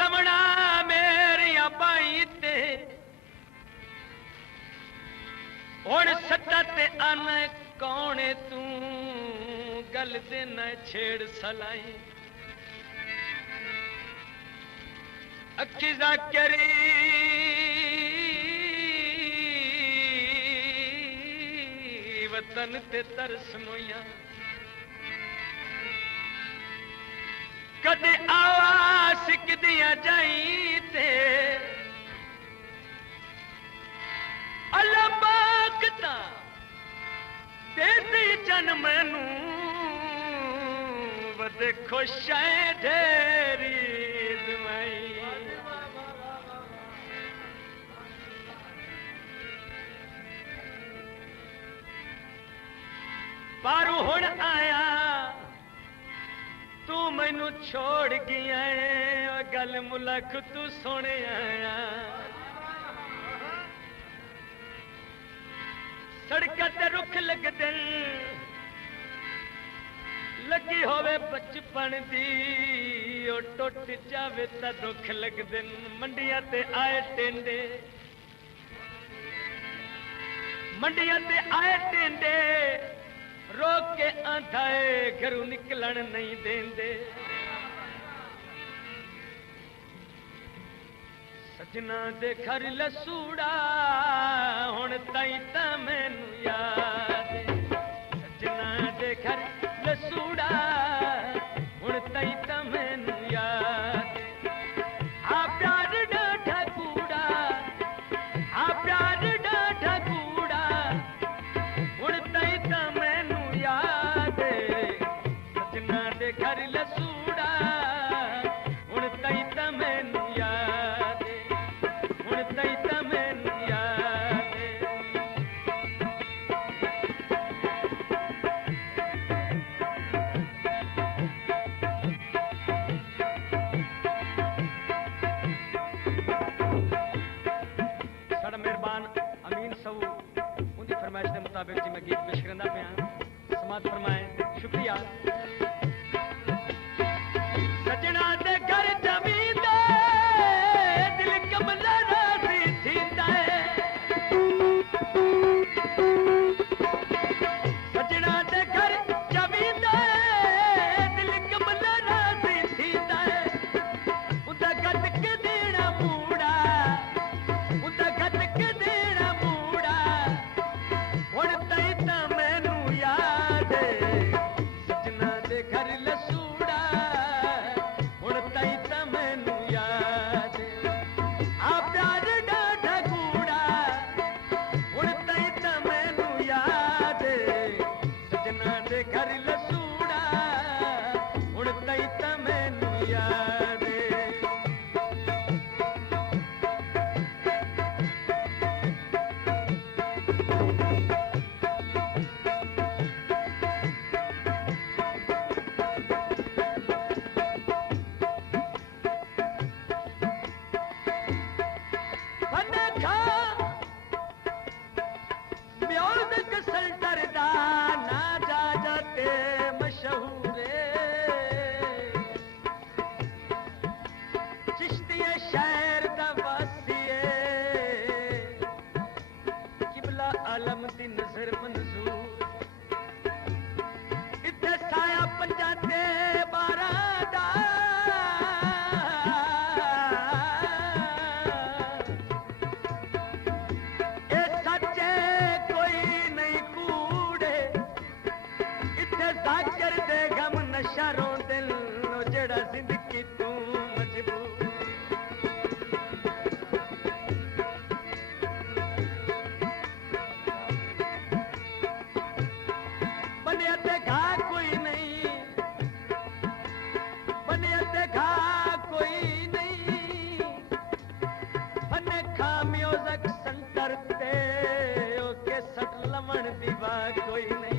समना मेरिया बाई ते हुण सदा ते अन कौन तू गल दे न छेड़ सलाई अखी जाकरी वतन ते तरस मोया कदे आवास किदिया जाई ते अल्लाह पाकता दे दी जन्म नू वदे खुश है ढेरी दुआई पारू हुण आया तू मैनू छोड़ गया है गल मुलख तू सुने आया सड़क ते रुख लगदे लगी होवे बचपन दी ओ टुट जावे ता दुख लगदे मंडियां ते आए टेंडे मंडियां ते आए टेंडे रोक के आंधाए घरों निकलन नहीं देंदे सजना दे घर लसूड़ा हुण ताई ता मैनू याद सजना दे घर लसूड़ा हुण ताई ता मैनू याद आ प्यार डाढ़ा कूड़ा आ प्यार डाढ़ा कूड़ा हुण ताई ता मैनू याद सजना दे घर लसूड़ा हुण ताई ता मैनू याद हुण ताई ता मैनू याद साडा मेहरबान अमीन साहू उनकी फरमाइश के मुताबिक जी मैं गीत पेश करना पाया समाज फरमाए शुक्रिया सजना दे घर जमीन दे दिल कमला राजी थींदा है सजना दे घर जमीन दे दिल कमला राजी थींदा है उदा गद के देना मूड़ा उदा गद के देना मूड़ा हुण ताई ता मैनू याद सजना दे घर लसूड़ा हुण ताई ता मैनू याद आ प्यार डाढ़ा कूड़ा हुण ताई ता मैनू याद सजना दे घर लसूड़ा हुण ताई ता मैनू याद म्यूजिक सेंटर दा ना जा जाते मशहूर चिश्तिया शहर दा वासिए किबला आलम दी नजर मंजूर इत्थे साया पंजा ते 12 दा जाकर दे गम नशरों दिल जड़ा जिंदगी तू मजबूर बनिया ते घा कोई नहीं बनिया ते घा कोई नहीं बने खा म्यूजिक सेंटर ते ओके सट लवण दीवा कोई नहीं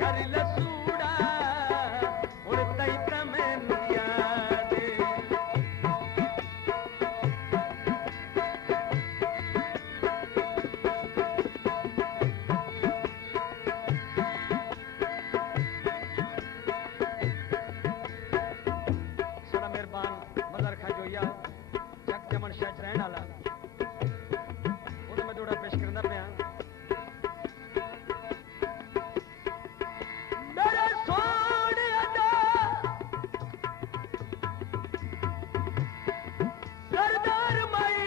घर लसूड़ा हुण ताईं त मैनू याद साडा मेहरबान मदर खां जोइया जग जमन शहर च रहण वाला ਉਹ ਮੈਂ ਜੋੜਾ ਪੇਸ਼ ਕਰਨਾ ਪਿਆ ਮੇਰੇ ਸੋਹਣਿਆ ਦਾ ਸਰਦਾਰ ਮਾਈ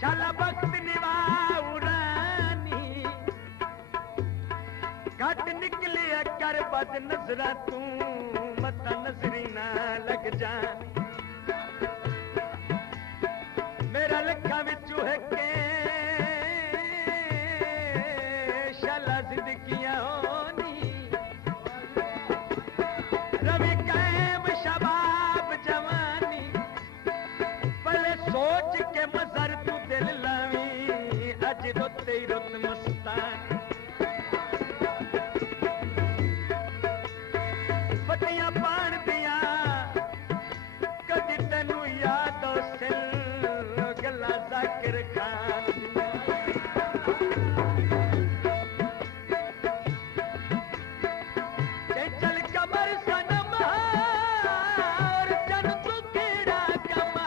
ਸ਼ਾਲਾ ਬਖਤ ਨਿਵਾਉਰਾਨੀ ਘਟ ਨਿਕਲਿਆ ਕਰ ਬਦ ਨਜ਼ਰਾਂ ਤੂੰ ਮਤ ਨਜ਼ਰੀ ਨਾ ਲੱਗ ਜਾ मेरा लखा बिचू है के शाला जिंदगियां होनी रवि कैम शबाब जवानी पहले सोच के मजर तू दिल लावी अज रोते ही रुत मस्तान पतियां पान दिया कदी तेनू याद सिल जाकिर खान चल कमर सनम और जन तू केड़ा कमा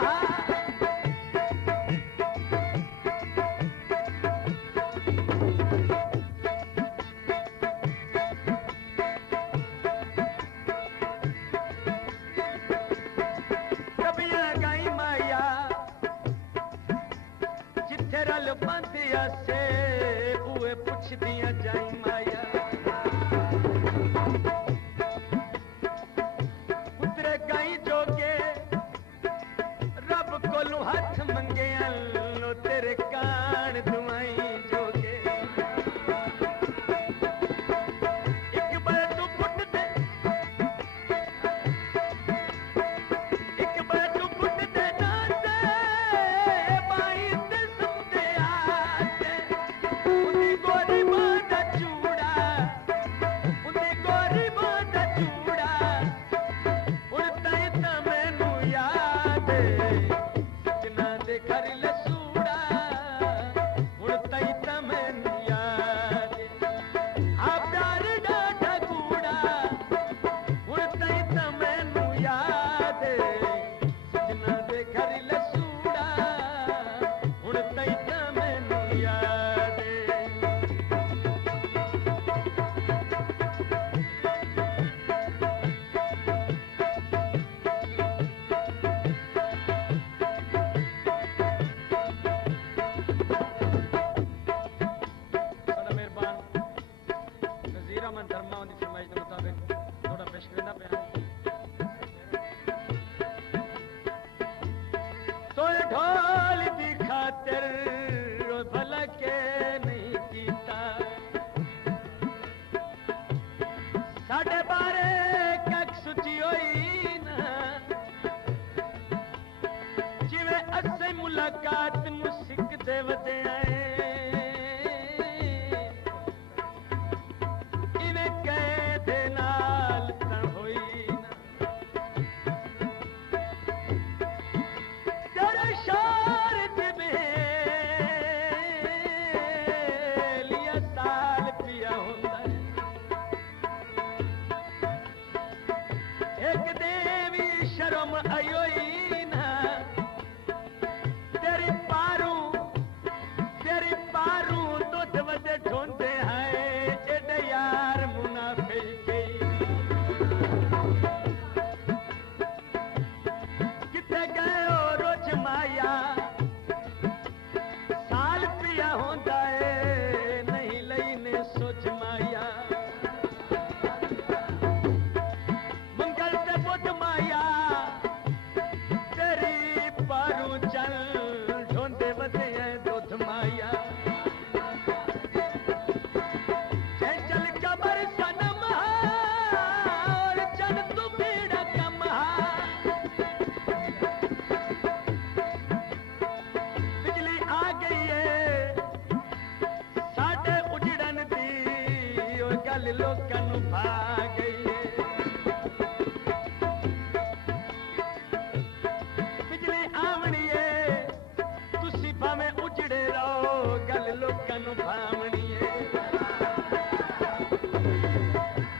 लोकां नूं भा गई है। बिजली आवनी है तुसी भावें उजड़े रहो गल लोकां नूं भावनी है।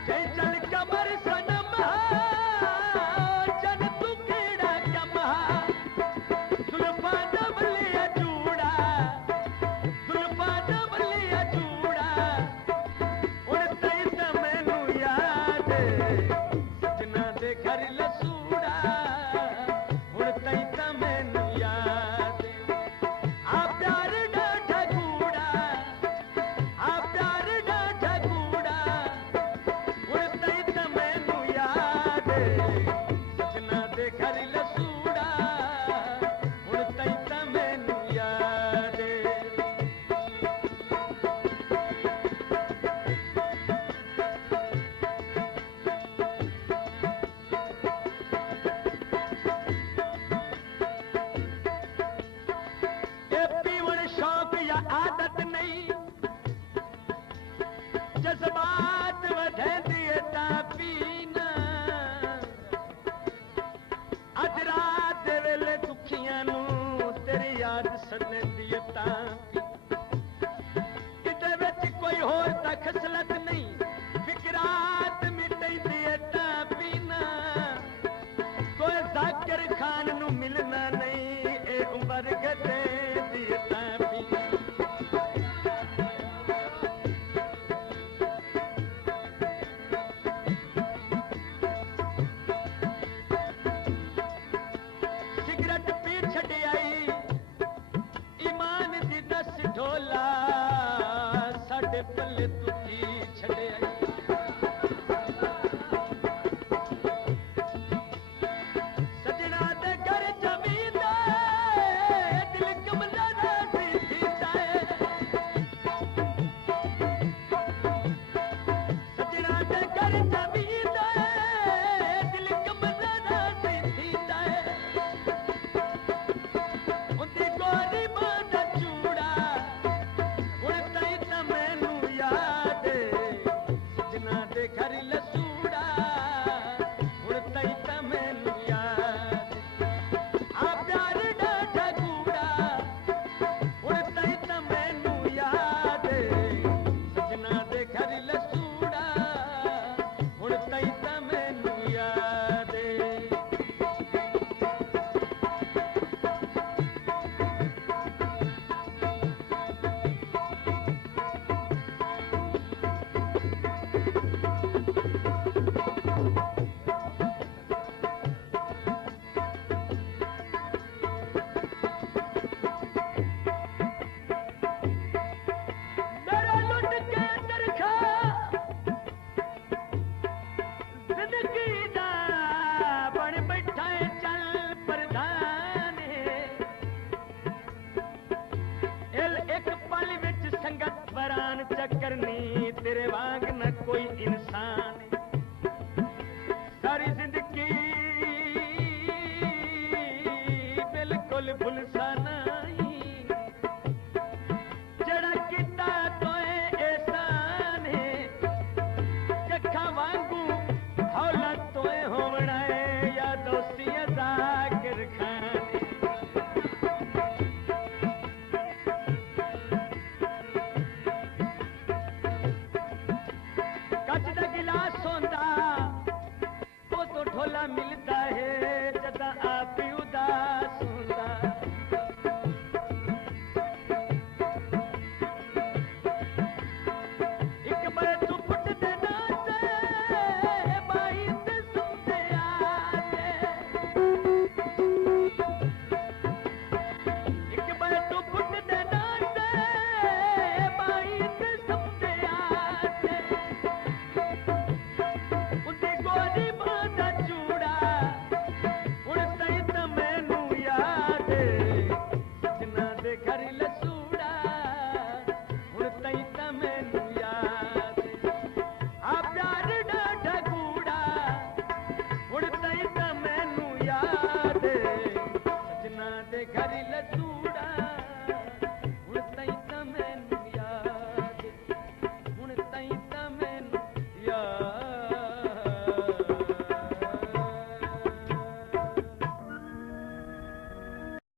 जय चल कमर सनम जन तू केड़ा कमा जुल्फा डबलिया जूड़ा जुल्फा डबलिया जूड़ा उन तई त मैनू याद सजना दे घर लसूड़ा उन तई त मैनू याद आ प्यार डाढा कूड़ा आ प्यार डाढा कूड़ा उन तई त मैनू याद सजना दे घर लसूड़ा उन तई त मैनू याद ये पीवण शौक या आदत नहीं जज्बात वधैंदी है तां पीना अज रात दे वेले दुखियां नूं तेरी याद सदैंदी है तां किते विच कोई होर तां खसलत नहीं फिकरात मिटैंदी है तां पीना कोई जाकिर खान नूं मिलना नहीं ए उमर गधेंदी है तां पीना सिगरेट पी छड़ आई ईमान दी दस ढोला साडे पल्ले तू की छड़ आई सजना दे घर जमींदा दिल कमला ना सी थींदा सजना दे घर